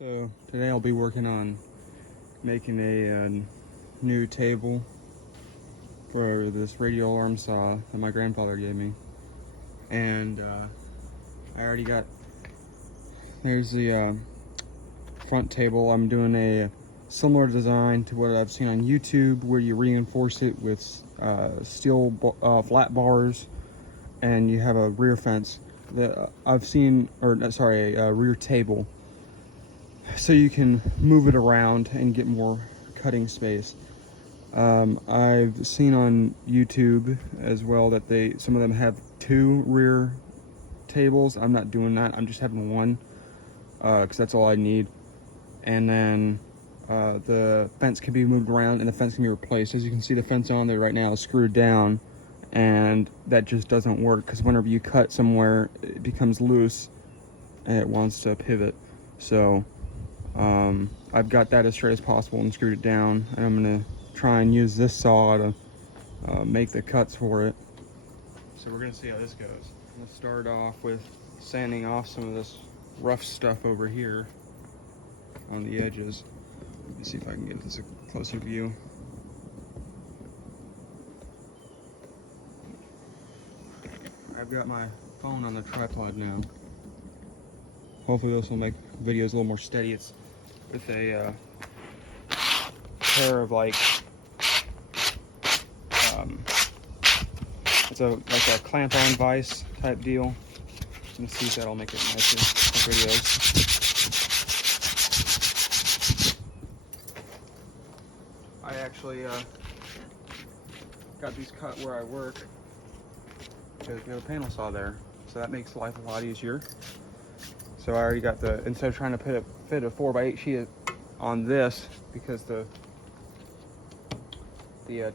So today I'll be working on making a new table for this radial arm saw that my grandfather gave me. And I already got, there's the front table. I'm doing a similar design to what I've seen on YouTube, where you reinforce it with steel flat bars, and you have a rear fence that I've seen, or sorry, a rear table, so you can move it around and get more cutting space. I've seen on YouTube as well that some of them have two rear tables. I'm not doing that. I'm just having one because that's all I need. And then the fence can be moved around and the fence can be replaced. As you can see, the fence on there right now is screwed down, and that just doesn't work because whenever you cut somewhere, it becomes loose and it wants to pivot. So I've got that as straight as possible and screwed it down, and I'm gonna try and use this saw to make the cuts for it. So we're gonna see how this goes. I'm gonna start off with sanding off some of this rough stuff over here on the edges. Let me see if I can get this a closer view. I've got my phone on the tripod now. Hopefully this will make videos a little more steady. It's with a pair of it's like a clamp-on vise type deal. Let me see if that'll make it nicer for videos. I actually got these cut where I work because we have a panel saw there, so that makes life a lot easier. So I already got instead of trying to fit a 4x8 sheet on this, because the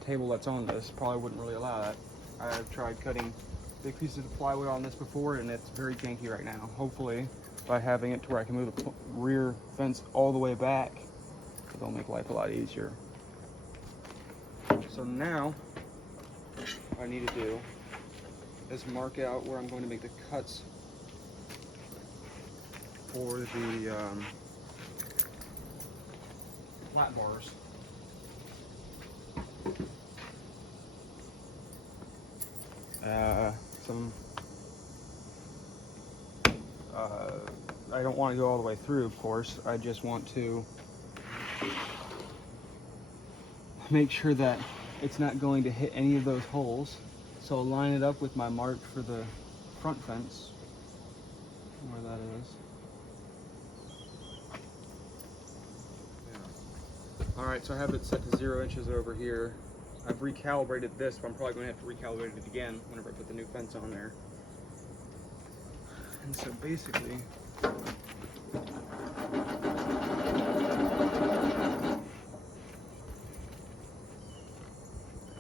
table that's on this probably wouldn't really allow that. I've tried cutting big pieces of plywood on this before, and it's very janky right now. Hopefully, by having it to where I can move the rear fence all the way back, it'll make life a lot easier. So now, what I need to do is mark out where I'm going to make the cuts for the flat bars. I don't want to go all the way through, of course. I just want to make sure that it's not going to hit any of those holes. So I'll line it up with my mark for the front fence, where that is. Alright, so I have it set to 0 inches over here. I've recalibrated this, but I'm probably going to have to recalibrate it again whenever I put the new fence on there. And so basically, there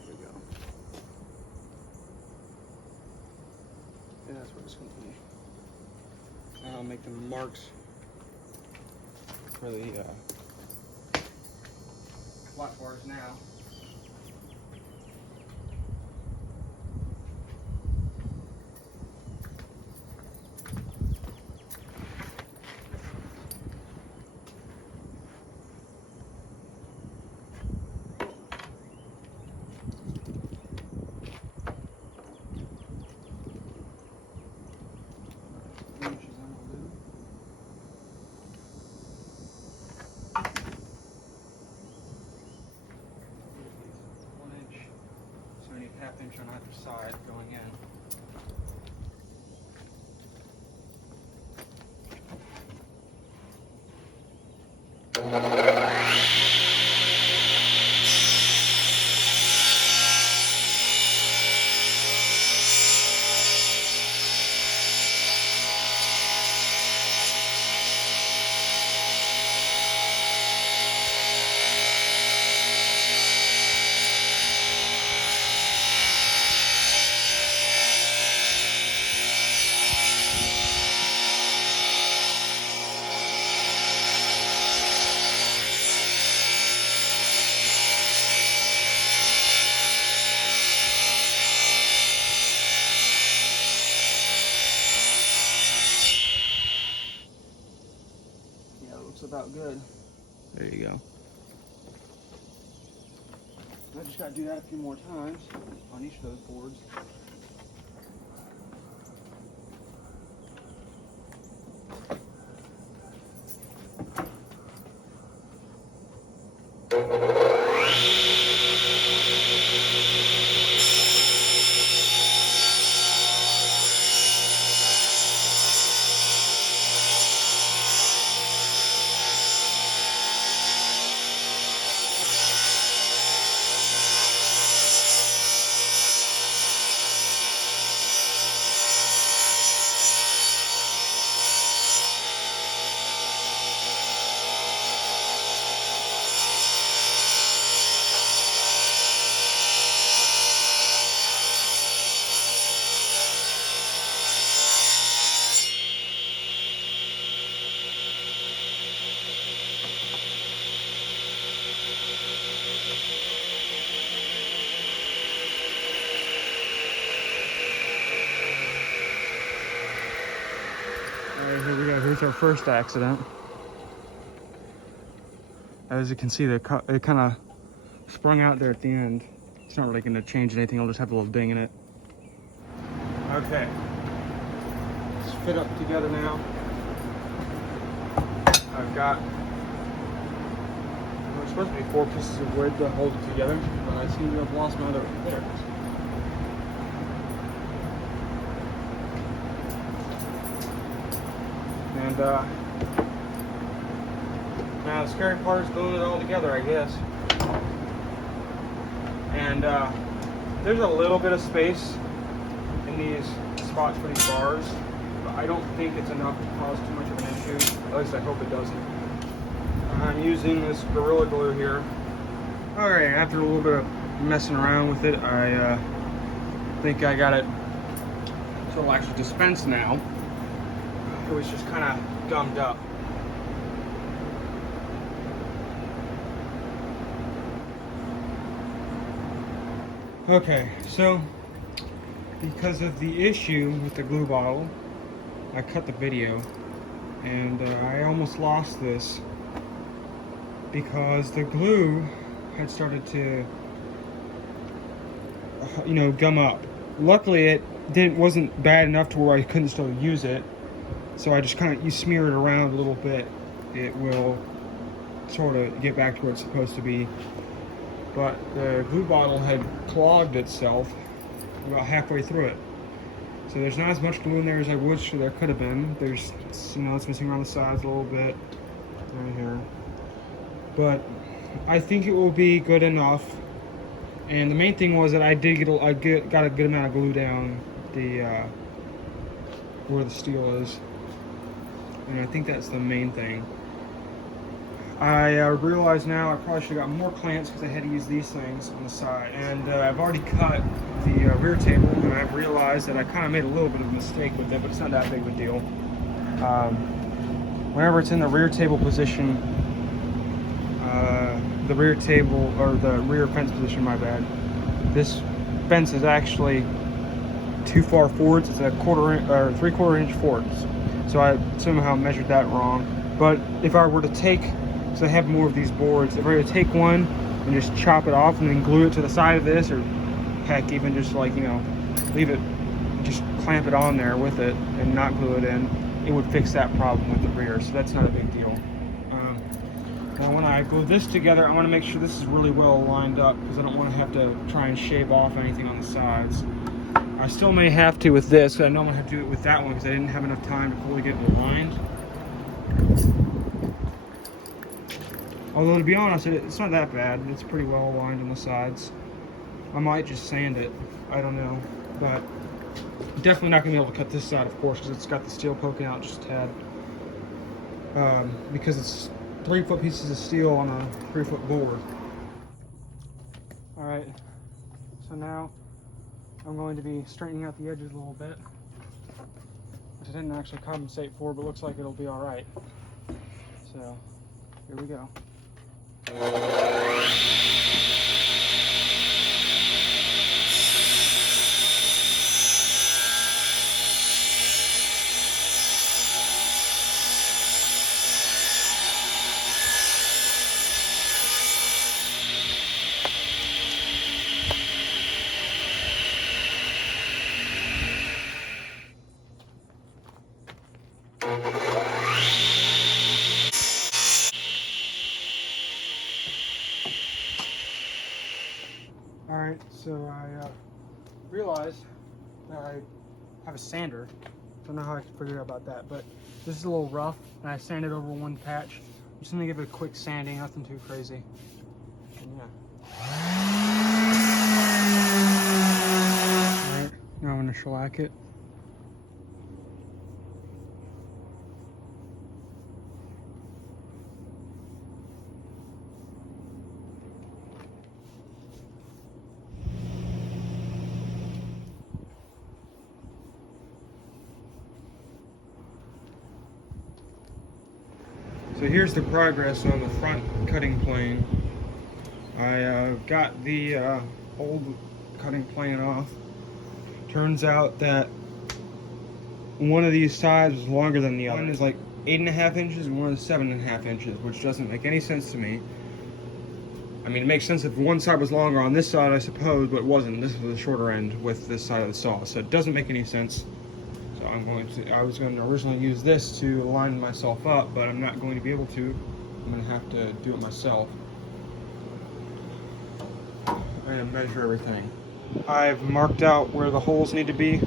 we go. And that's where it's going to be. And I'll make the marks for the flat bars now. Half inch on either side going in. about good. There you go. I just gotta do that a few more times on each of those boards. Alright, here we go. Here's our first accident. As you can see, it kind of sprung out there at the end. It's not really going to change anything. I'll just have a little ding in it. Okay. It's fit up together now. I've got, well, it's supposed to be 4 pieces of wood to hold it together, but I seem to have lost my other fitters. And now the scary part is gluing it all together, I guess. And there's a little bit of space in these spots for these bars, but I don't think it's enough to cause too much of an issue. At least I hope it doesn't. I'm using this Gorilla Glue here. Alright, after a little bit of messing around with it, I think I got it so it'll actually dispense now. It was just kind of gummed up. Okay, so because of the issue with the glue bottle, I cut the video, and I almost lost this because the glue had started to, gum up. Luckily, it wasn't bad enough to where I couldn't still use it. So I just you smear it around a little bit, it will sort of get back to where it's supposed to be. But the glue bottle had clogged itself about halfway through it. So there's not as much glue in there as I wish there could have been. There's, it's missing around the sides a little bit, right here. But I think it will be good enough. And the main thing was that I got a good amount of glue down the where the steel is. And I think that's the main thing. I realize now I probably should have got more clamps because I had to use these things on the side. And I've already cut the rear table, and I've realized that I kind of made a little bit of a mistake with it, but it's not that big of a deal. Whenever it's in the rear table position, the rear table, or the rear fence position, my bad, this fence is actually too far forwards. It's a 3/4 inch forwards. So I somehow measured that wrong. But if I were to take, so I have more of these boards, if I were to take one and just chop it off and then glue it to the side of this, or heck, even just leave it, just clamp it on there with it and not glue it in, it would fix that problem with the rear. So that's not a big deal. Now when I glue this together, I want to make sure this is really well lined up because I don't want to have to try and shave off anything on the sides. I still may have to with this, because I know I'm going to have to do it with that one because I didn't have enough time to fully get it aligned. Although, to be honest, it's not that bad. It's pretty well aligned on the sides. I might just sand it. I don't know. But definitely not going to be able to cut this side, of course, because it's got the steel poking out just a tad. Because it's 3-foot pieces of steel on a 3-foot board. Alright, so now I'm going to be straightening out the edges a little bit, which I didn't actually compensate for, but looks like it'll be alright. So, here we go. So I realized that I have a sander. Don't know how I can figure out about that, but this is a little rough, and I sanded over one patch. I'm just gonna give it a quick sanding, nothing too crazy. And yeah. Alright, now I'm gonna shellac it. So here's the progress on the front cutting plane. I got the old cutting plane off. Turns out that one of these sides was longer than the other. One is like 8.5 inches and one is 7.5 inches, which doesn't make any sense to me. I mean, it makes sense if one side was longer on this side, I suppose, but it wasn't. This was the shorter end with this side of the saw, so it doesn't make any sense. So I was going to originally use this to line myself up, but I'm not going to be able to. I'm going to have to do it myself. I'm going to measure everything. I've marked out where the holes need to be.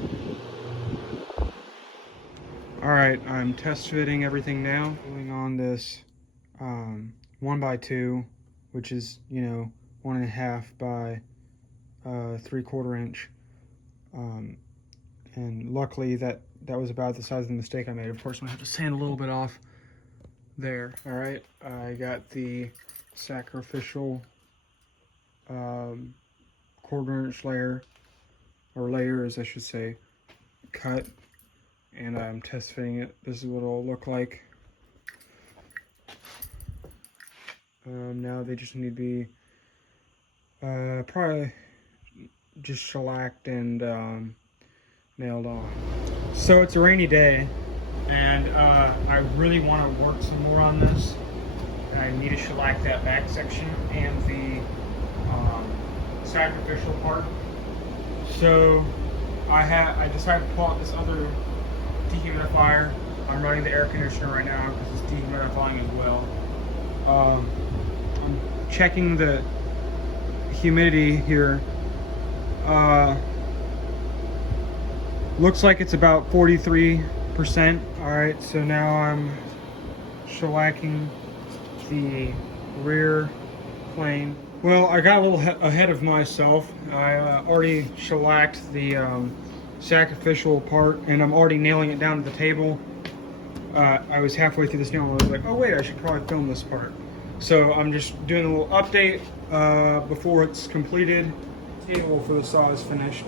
Alright, I'm test fitting everything now. Going on this 1x2, which is, 1.5 by 3/4 inch. And luckily that was about the size of the mistake I made. Of course, I'm gonna have to sand a little bit off there. All right, I got the sacrificial 1/4 inch layer, or layers I should say, cut, and I'm test fitting it. This is what it'll look like. Now they just need to be probably just shellacked and nailed on. So it's a rainy day, and I really want to work some more on this. I need to shellac that back section and the sacrificial part. So I decided to pull out this other dehumidifier. I'm running the air conditioner right now because it's dehumidifying as well. I'm checking the humidity here. Looks like it's about 43%. All right, so now I'm shellacking the rear plane. Well, I got a little ahead of myself. I already shellacked the sacrificial part, and I'm already nailing it down to the table. I was halfway through this nail, and I was like, oh wait, I should probably film this part. So I'm just doing a little update before it's completed. The table for the saw is finished.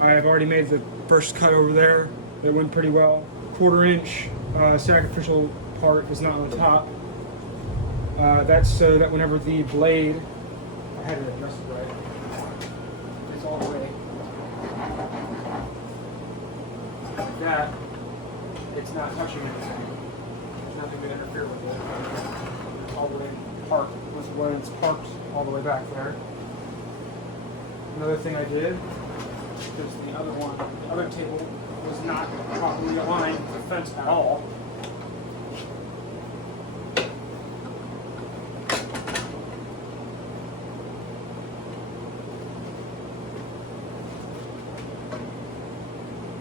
I've already made the first cut over there. It went pretty well. 1/4 inch sacrificial part is not on the top. That's so that whenever the blade, I had it adjusted right, it's all the way like that, it's not touching anything. There's nothing to interfere with it. It's all the way parked, when it's parked all the way back there. Another thing I did, because the other table was not properly aligned with the fence at all.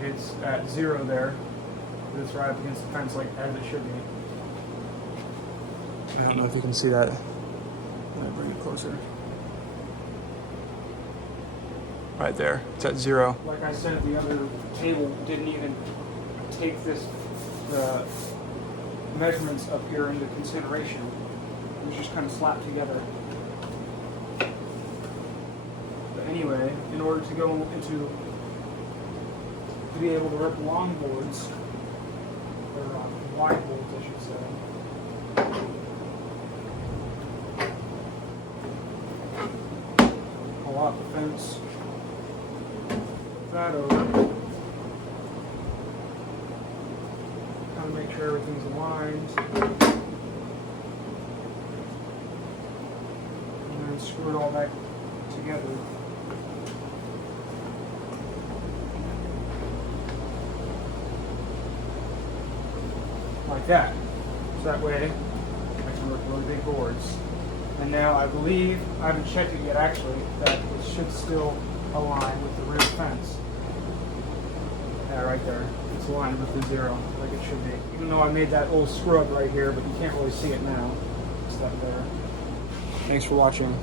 It's at 0 there. It's right up against the fence, like as it should be. I don't know if you can see that. Let me bring it closer. Right there, it's at 0. Like I said, the other table didn't even take the measurements up here into consideration. It was just kind of slapped together. But anyway, in order to go into, to be able to rip long boards, or wide boards I should say, pull out the fence, that over, kind of make sure everything's aligned, and then screw it all back together. Like that. So that way I can work really big boards. And now I believe, I haven't checked it yet actually, that it should still align with the rear fence. Yeah, right there. It's aligned with the 0, like it should be. Even though I made that little scrub right here, but you can't really see it now. It's up there. Thanks for watching.